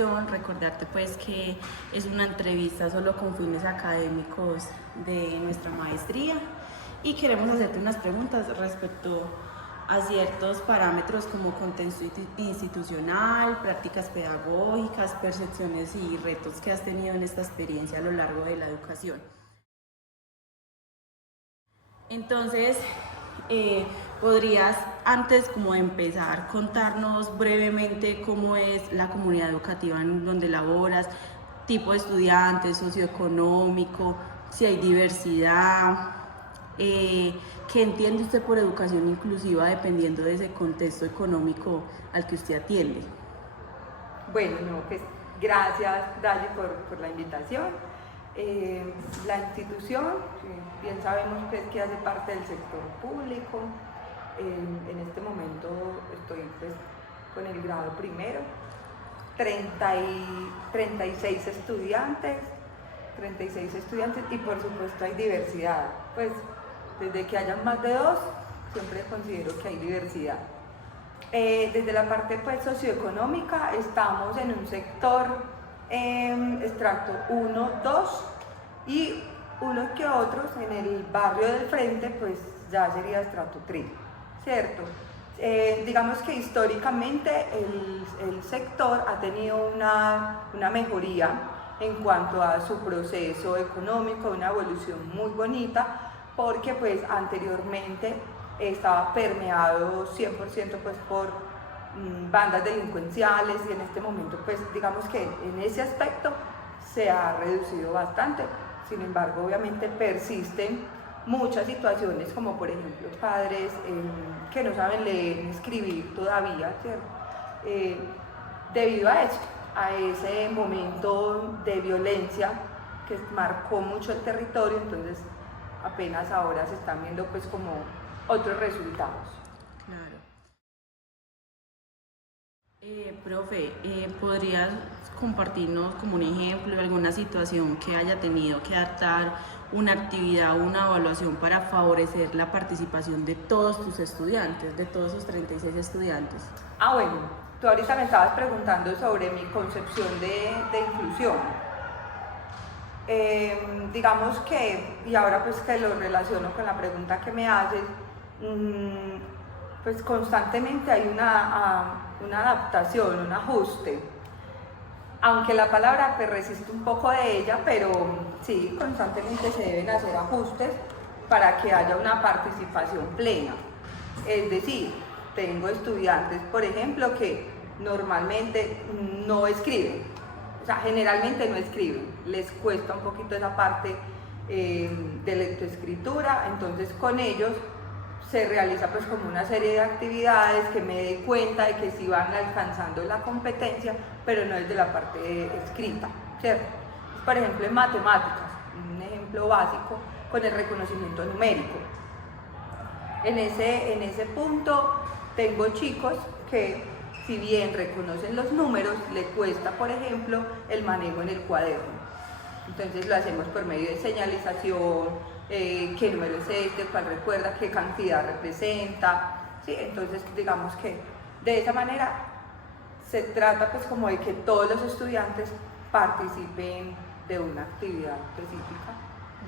educación, recordarte pues que es una entrevista solo con fines académicos de nuestra maestría y queremos hacerte unas preguntas respecto a ciertos parámetros como contexto institucional, prácticas pedagógicas, percepciones y retos que has tenido en esta experiencia a lo largo de la educación. Entonces, ¿podrías, antes como de empezar, contarnos brevemente cómo es la comunidad educativa en donde laboras, tipo de estudiantes, socioeconómico, si hay diversidad, qué entiende usted por educación inclusiva dependiendo de ese contexto económico al que usted atiende? Bueno, no, pues gracias, Dalle, por la invitación. La institución, bien sabemos pues, que hace parte del sector público. En este momento estoy pues, con el grado primero, 36 estudiantes y por supuesto hay diversidad. Pues desde que hayan más de dos, siempre considero que hay diversidad. Desde la parte pues, socioeconómica estamos en un sector estrato 1, 2 y uno que otros en el barrio del frente pues ya sería estrato 3, ¿cierto? Digamos que históricamente el sector ha tenido una mejoría en cuanto a su proceso económico, una evolución muy bonita, porque pues anteriormente estaba permeado 100% pues por bandas delincuenciales y en este momento pues digamos que en ese aspecto se ha reducido bastante. Sin embargo, obviamente persisten muchas situaciones como por ejemplo padres que no saben leer ni escribir todavía, ¿cierto? Debido a eso, a ese momento de violencia que marcó mucho el territorio, entonces apenas ahora se están viendo pues como otros resultados. Claro. Profe, ¿podrías compartirnos como un ejemplo de alguna situación que haya tenido que adaptar una actividad o una evaluación para favorecer la participación de todos tus estudiantes, de todos sus 36 estudiantes? Bueno, tú ahorita me estabas preguntando sobre mi concepción de inclusión. Digamos que, y ahora pues que lo relaciono con la pregunta que me haces, pues constantemente hay una adaptación, un ajuste. Aunque la palabra pues resiste un poco de ella, pero sí, constantemente se deben hacer ajustes para que haya una participación plena. Es decir, tengo estudiantes, por ejemplo, que normalmente no escriben, o sea, generalmente no escriben, les cuesta un poquito esa parte de lectoescritura, entonces con ellos se realiza pues como una serie de actividades que me dé cuenta de que sí van alcanzando la competencia, pero no desde la parte escrita, ¿cierto? Por ejemplo, en matemáticas, un ejemplo básico con el reconocimiento numérico. En ese punto tengo chicos que si bien reconocen los números, le cuesta, por ejemplo, el manejo en el cuaderno. Entonces lo hacemos por medio de señalización, qué número es este, cuál recuerda, qué cantidad representa, ¿sí? Entonces digamos que de esa manera se trata pues como de que todos los estudiantes participen de una actividad específica.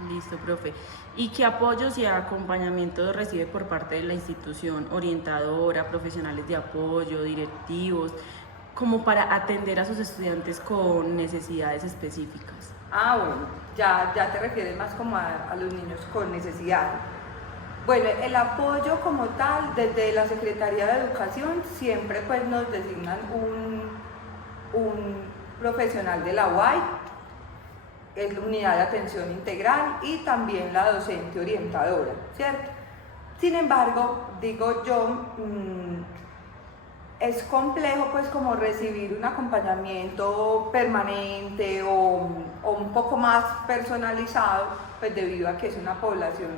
Listo, profe. ¿Y qué apoyos y acompañamiento recibe por parte de la institución, orientadora, profesionales de apoyo, directivos, como para atender a sus estudiantes con necesidades específicas? Bueno, ya te refieres más como a los niños con necesidades. Bueno, el apoyo como tal, desde la Secretaría de Educación, siempre pues nos designan un profesional de la UAI, es la unidad de atención integral y también la docente orientadora, ¿cierto? Sin embargo, digo yo, es complejo pues como recibir un acompañamiento permanente o un poco más personalizado, pues debido a que es una población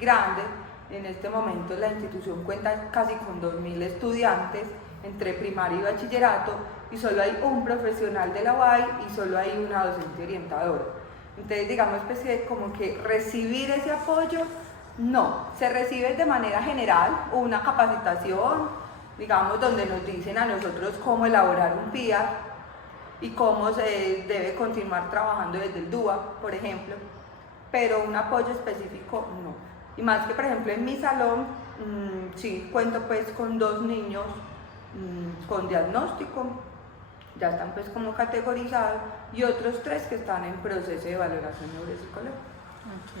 grande. En este momento la institución cuenta casi con 2.000 estudiantes entre primaria y bachillerato y solo hay un profesional de la UAI y solo hay una docente orientadora. Entonces digamos pues como que recibir ese apoyo no, se recibe de manera general una capacitación, digamos, donde nos dicen a nosotros cómo elaborar un PIA, y cómo se debe continuar trabajando desde el DUA, por ejemplo, pero un apoyo específico no. Y más que, por ejemplo, en mi salón, sí cuento pues con 2 niños con diagnóstico, ya están pues como categorizados, y otros 3 que están en proceso de valoración neuropsicológica. Ok,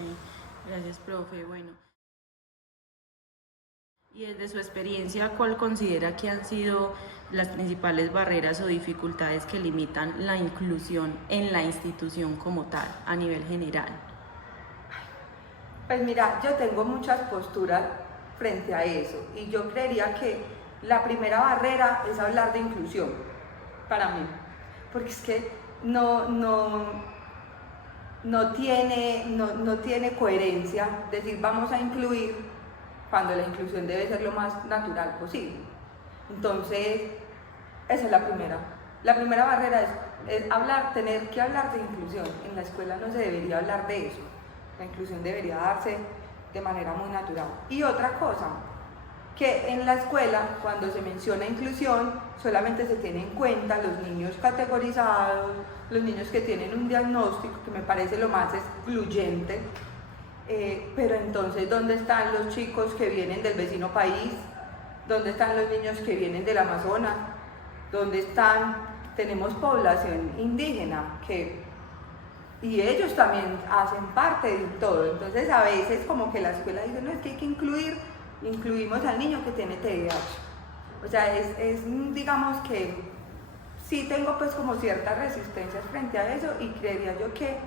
gracias, profe. Bueno. Y desde su experiencia, ¿cuál considera que han sido las principales barreras o dificultades que limitan la inclusión en la institución como tal, a nivel general? Pues mira, yo tengo muchas posturas frente a eso, y yo creería que la primera barrera es hablar de inclusión, para mí, porque es que no tiene coherencia decir vamos a incluir cuando la inclusión debe ser lo más natural posible. Entonces, esa es la primera. La primera barrera es tener que hablar de inclusión. En la escuela no se debería hablar de eso. La inclusión debería darse de manera muy natural. Y otra cosa, que en la escuela, cuando se menciona inclusión, solamente se tiene en cuenta los niños categorizados, los niños que tienen un diagnóstico, que me parece lo más excluyente. Pero entonces, ¿dónde están los chicos que vienen del vecino país? ¿Dónde están los niños que vienen del Amazonas? ¿Dónde están? Tenemos población indígena y ellos también hacen parte de todo. Entonces, a veces como que la escuela dice, no, es que hay que incluimos al niño que tiene TDAH. O sea, digamos que sí tengo pues como ciertas resistencias frente a eso, y creería yo que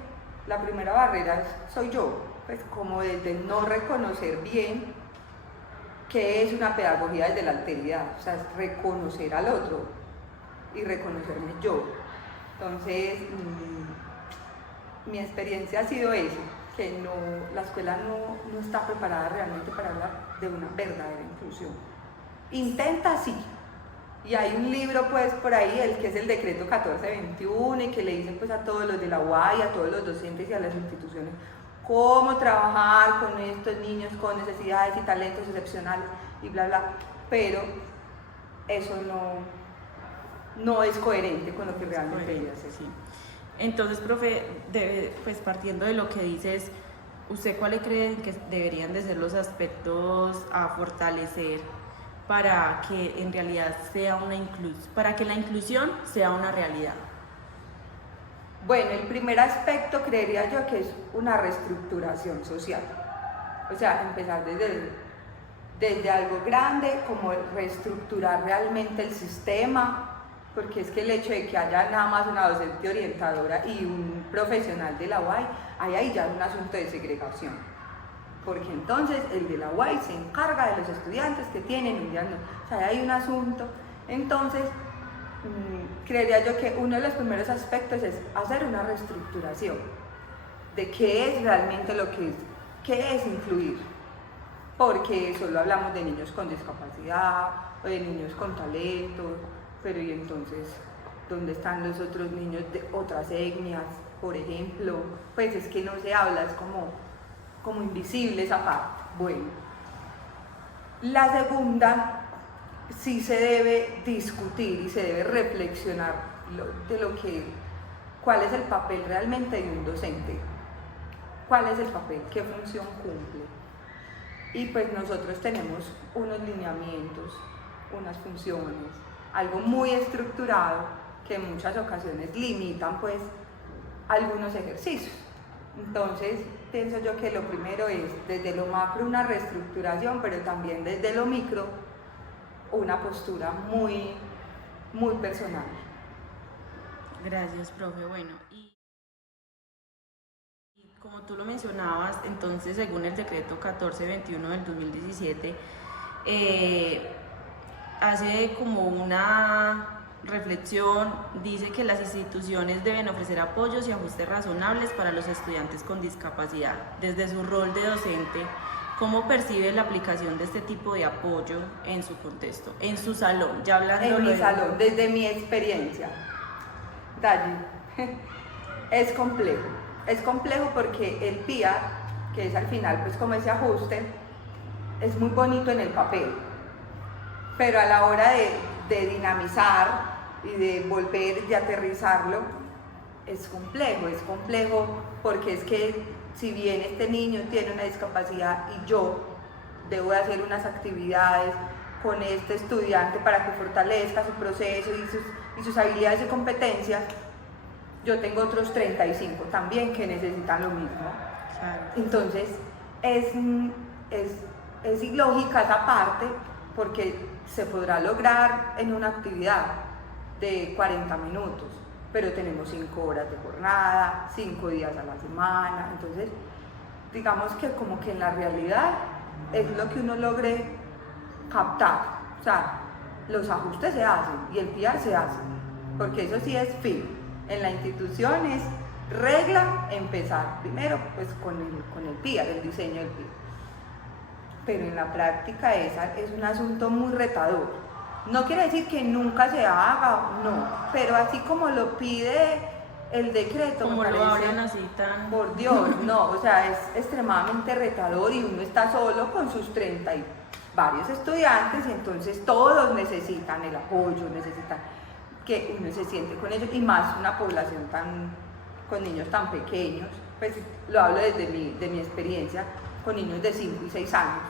la primera barrera soy yo, pues como desde no reconocer bien qué es una pedagogía desde la alteridad, o sea, es reconocer al otro y reconocerme yo. Entonces, mi experiencia ha sido eso, que la escuela no está preparada realmente para hablar de una verdadera inclusión. Intenta sí, y hay un libro pues por ahí, el que es el decreto 1421, y que le dicen pues a todos los de la UAI, a todos los docentes y a las instituciones cómo trabajar con estos niños con necesidades y talentos excepcionales y bla bla, pero eso no es coherente con lo que realmente debería ser. Sí. Entonces, profe, pues partiendo de lo que dices, ¿usted cuáles cree que deberían de ser los aspectos a fortalecer para que en realidad para que la inclusión sea una realidad? Bueno, el primer aspecto creería yo que es una reestructuración social. O sea, empezar desde algo grande, como reestructurar realmente el sistema, porque es que el hecho de que haya nada más una docente orientadora y un profesional de la UAI, ahí ya es un asunto de segregación. Porque entonces el de la UAI se encarga de los estudiantes que tienen un diagnóstico. O sea, hay un asunto. Entonces, creería yo que uno de los primeros aspectos es hacer una reestructuración de qué es realmente qué es incluir, porque solo hablamos de niños con discapacidad o de niños con talento, pero y entonces, ¿dónde están los otros niños de otras etnias, por ejemplo? Pues es que no se habla, es como invisible esa parte. Bueno, la segunda, sí se debe discutir y se debe reflexionar cuál es el papel realmente de un docente, cuál es el papel, qué función cumple. Y pues nosotros tenemos unos lineamientos, unas funciones, algo muy estructurado que en muchas ocasiones limitan pues algunos ejercicios. Entonces pienso yo que lo primero es desde lo macro una reestructuración, pero también desde lo micro una postura muy, muy personal. Gracias, profe. Bueno, y como tú lo mencionabas, entonces según el decreto 1421 del 2017, hace como una reflexión, dice que las instituciones deben ofrecer apoyos y ajustes razonables para los estudiantes con discapacidad. Desde su rol de docente, ¿cómo percibe la aplicación de este tipo de apoyo en su contexto, en su salón? Ya hablando en mi salón, desde mi experiencia, Dalli, es complejo porque el PIA, que es al final pues como ese ajuste, es muy bonito en el papel, pero a la hora de dinamizar y de volver y aterrizarlo, es complejo porque es que si bien este niño tiene una discapacidad y yo debo de hacer unas actividades con este estudiante para que fortalezca su proceso y sus habilidades y competencias, yo tengo otros 35 también que necesitan lo mismo. Claro. Entonces es ilógica esa parte porque se podrá lograr en una actividad de 40 minutos, pero tenemos 5 horas de jornada, 5 días a la semana, entonces digamos que como que en la realidad es lo que uno logre captar, o sea, los ajustes se hacen y el PR se hace, porque eso sí es fin. En la institución es regla empezar primero pues con el PR, el diseño del PR, pero en la práctica es un asunto muy retador. No quiere decir que nunca se haga, no, pero así como lo pide el decreto, Como me lo parece, hablan así tan... por Dios, no, o sea, es extremadamente retador y uno está solo con sus 30 y varios estudiantes, y entonces todos necesitan el apoyo, necesitan que uno se siente con ellos, y más una población con niños tan pequeños, pues lo hablo desde mi experiencia, con niños de 5 y 6 años.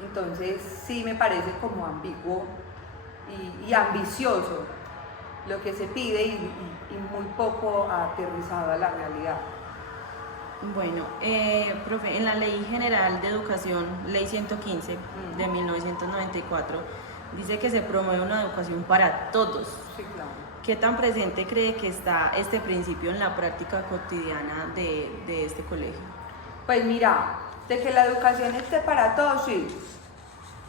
Entonces sí me parece como ambiguo y ambicioso lo que se pide y muy poco aterrizado a la realidad. Bueno, profe, en la Ley General de Educación, Ley 115 de 1994, dice que se promueve una educación para todos. Sí, claro. ¿Qué tan presente cree que está este principio en la práctica cotidiana de este colegio? Pues mira, de que la educación esté para todos, sí.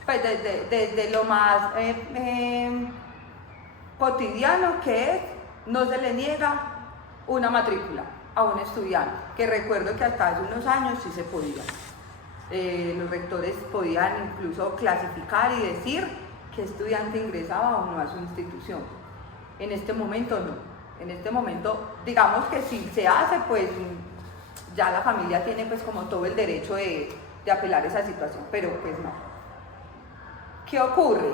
Pues desde lo más cotidiano que es, no se le niega una matrícula a un estudiante, que recuerdo que hasta hace unos años sí se podía. Los rectores podían incluso clasificar y decir qué estudiante ingresaba o no a su institución. En este momento no. En este momento, digamos que si se hace, pues ya la familia tiene pues como todo el derecho de apelar esa situación, pero pues no. ¿Qué ocurre?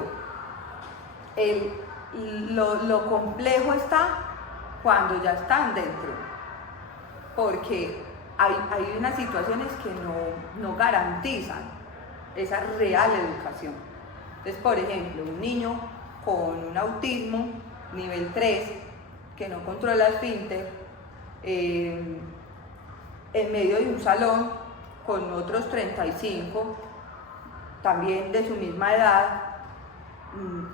Lo complejo está cuando ya están dentro, porque hay unas situaciones que no garantizan esa real educación. Entonces, por ejemplo, un niño con un autismo nivel 3 que no controla el esfínter en medio de un salón con otros 35 también de su misma edad,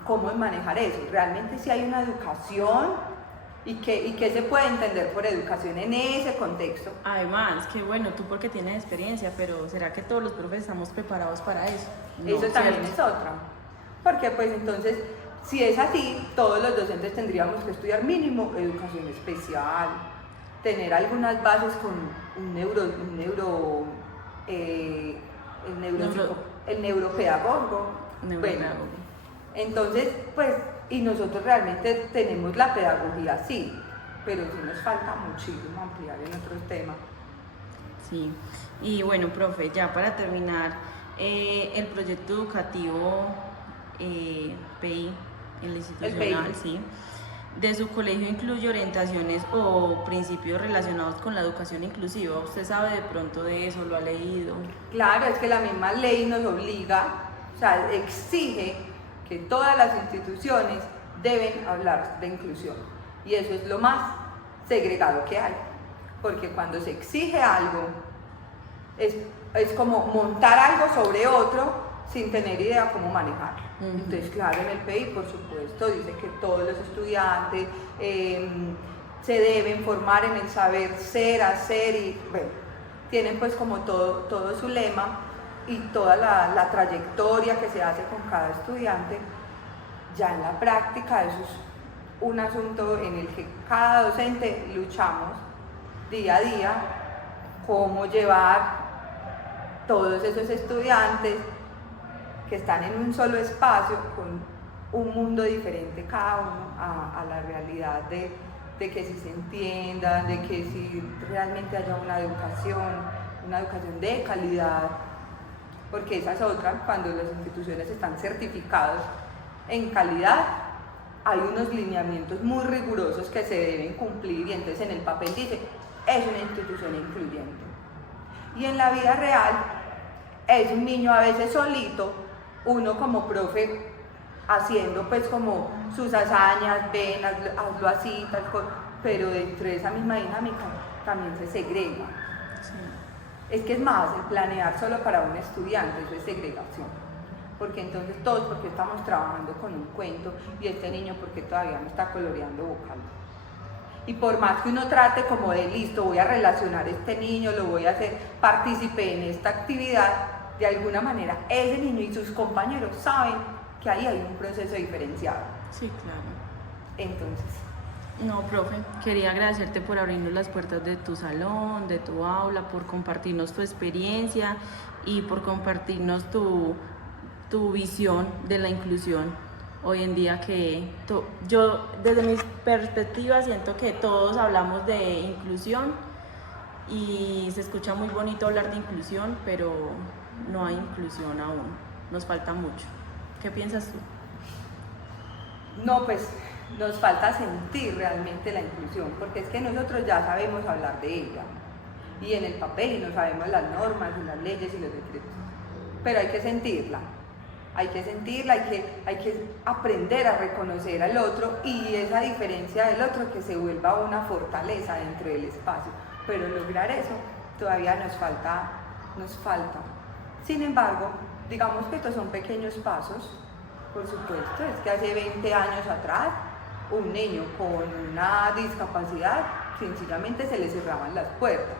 ¿cómo manejar eso? Realmente si hay una educación y qué se puede entender por educación en ese contexto. Además, que bueno, tú porque tienes experiencia, pero ¿será que todos los profes estamos preparados para eso? No, eso también ¿cierto? es otra, porque pues entonces, si es así, todos los docentes tendríamos que estudiar mínimo educación especial, tener algunas bases con el neuropedagogo. Bueno, entonces, pues, y nosotros realmente tenemos la pedagogía, sí, pero sí nos falta muchísimo ampliar en otros temas. Sí, y bueno, profe, ya para terminar, el proyecto educativo PI, el institucional, sí, de su colegio incluye orientaciones o principios relacionados con la educación inclusiva. ¿Usted sabe de pronto de eso? ¿Lo ha leído? Claro, es que la misma ley nos obliga, o sea, exige que todas las instituciones deben hablar de inclusión. Y eso es lo más segregado que hay. Porque cuando se exige algo, es como montar algo sobre otro sin tener idea cómo manejarlo. Entonces, claro, en el PI, por supuesto, dice que todos los estudiantes se deben formar en el saber ser, hacer y, bueno, tienen pues como todo su lema y toda la trayectoria que se hace con cada estudiante. Ya en la práctica eso es un asunto en el que cada docente luchamos día a día, cómo llevar todos esos estudiantes que están en un solo espacio con un mundo diferente cada uno a la realidad de que si se entiendan, de que si realmente haya una educación de calidad, porque esa es otra, cuando las instituciones están certificadas en calidad, hay unos lineamientos muy rigurosos que se deben cumplir y entonces en el papel dice, es una institución incluyente. Y en la vida real es un niño a veces solito, uno como profe haciendo pues como sus hazañas, ven, hazlo así, tal cosa, pero dentro de esa misma dinámica también se segrega. Sí. Es que es más, el planear solo para un estudiante, eso es segregación. Porque entonces todos, porque estamos trabajando con un cuento y este niño porque todavía no está coloreando vocal. Y por más que uno trate como de listo, voy a relacionar a este niño, lo voy a hacer partícipe en esta actividad, de alguna manera ese niño y sus compañeros saben que ahí hay un proceso diferenciado. Sí, claro. Entonces, No, profe, quería agradecerte por abrirnos las puertas de tu salón, de tu aula, por compartirnos tu experiencia y por compartirnos tu visión de la inclusión hoy en día, que yo desde mi perspectiva siento que todos hablamos de inclusión y se escucha muy bonito hablar de inclusión, pero no hay inclusión aún, nos falta mucho. ¿Qué piensas tú? no, pues nos falta sentir realmente la inclusión, porque es que nosotros ya sabemos hablar de ella, y en el papel, y no sabemos las normas, y las leyes, y los decretos, pero hay que sentirla, hay que aprender a reconocer al otro, y esa diferencia del otro que se vuelva una fortaleza dentro del espacio, pero lograr eso todavía nos falta. Sin embargo, digamos que estos son pequeños pasos. Por supuesto, es que hace 20 años atrás, un niño con una discapacidad sencillamente se le cerraban las puertas.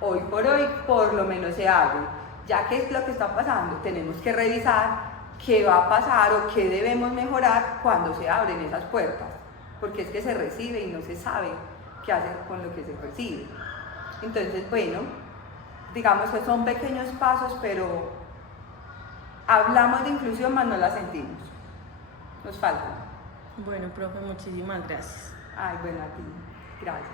Hoy por hoy, por lo menos se abren. Ya que es lo que está pasando, tenemos que revisar qué va a pasar o qué debemos mejorar cuando se abren esas puertas. Porque es que se recibe y no se sabe qué hacer con lo que se recibe. Entonces, bueno, digamos que son pequeños pasos, pero hablamos de inclusión, mas no la sentimos. Nos falta. Bueno, profe, muchísimas gracias. Ay, bueno, a ti. Gracias.